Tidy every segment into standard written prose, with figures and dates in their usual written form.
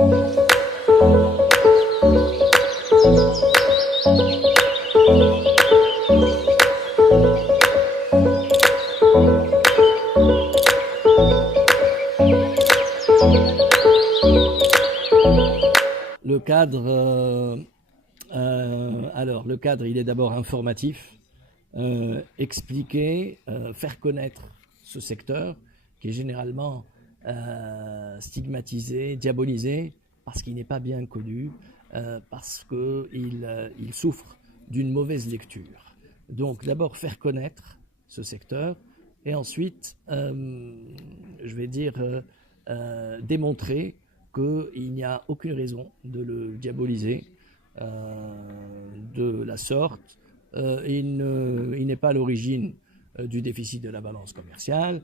Le cadre, alors le cadre, il est d'abord informatif, expliquer, faire connaître ce secteur qui est généralement stigmatisé, diabolisé, parce qu'il n'est pas bien connu, parce qu'il souffre d'une mauvaise lecture. Donc d'abord faire connaître ce secteur, et ensuite, je vais dire, démontrer qu'il n'y a aucune raison de le diaboliser de la sorte. Il n'est pas à l'origine du déficit de la balance commerciale.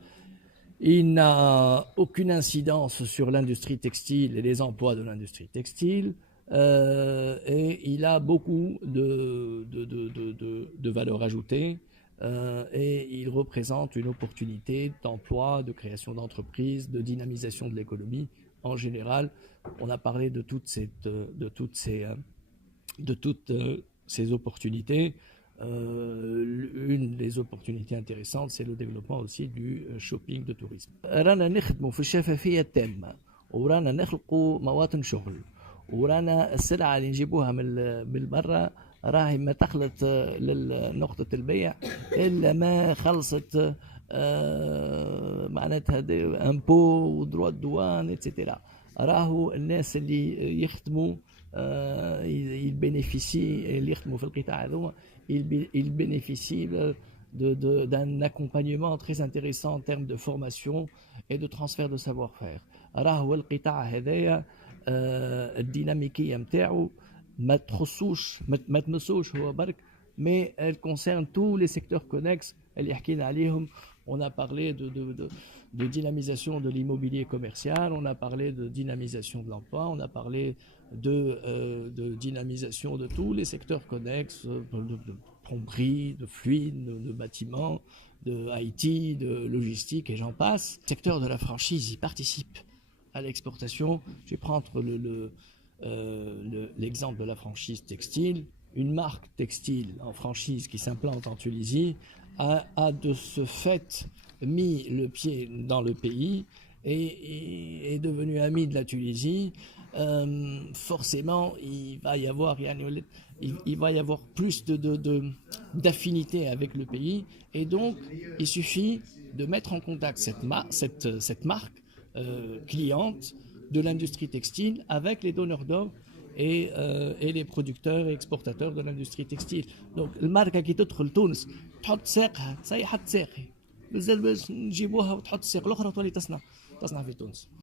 Il n'a aucune incidence sur l'industrie textile et les emplois de l'industrie textile. Et il a beaucoup de valeur ajoutée. Et il représente une opportunité d'emploi, de création d'entreprises, de dynamisation de l'économie en général. On a parlé de toutes ces opportunités. Une des opportunités intéressantes, c'est le développement aussi du shopping de tourisme. رانا نخدموا في الشفافية التامة ورانا نخلقوا مواطن شغل ورانا السلعة اللي نجيبوها من برا راهي ما تخلط لنقطة البيع إلا ما خلصت معناتها امبو ودروا دوان اتسيتيرا. راهو الناس اللي يخدموا يبينيفيسي اللي يخدموا في القطاع هذوما ils bénéficient d'un accompagnement très intéressant en termes de formation et de transfert de savoir-faire. راه هو القطاع هذايا الديناميكية نتاعو ما تخصوش ما تمسوش هو برك mais elle concerne tous les secteurs connexes اللي حكينا عليهم. On a parlé de dynamisation de l'immobilier commercial, on a parlé de dynamisation de l'emploi, on a parlé de dynamisation de tous les secteurs connexes, de plomberie, de fluide, de bâtiments, de IT, de logistique et j'en passe. Le secteur de la franchise y participe à l'exportation. Je vais prendre l'exemple de la franchise textile. Une marque textile en franchise qui s'implante en Tunisie a de ce fait mis le pied dans le pays et est devenu ami de la Tunisie. Forcément, il va y avoir plus d'affinité avec le pays et donc il suffit de mettre en contact cette marque cliente de l'industrie textile avec les donneurs d'ordre et les producteurs et exportateurs de l'industrie textile. Donc الماركة كي تدخل تونس تحط ساقها تصيح حط ساقي بزاف باش نجيبوها وتحط الساق الاخرى وتولي تصنع في تونس.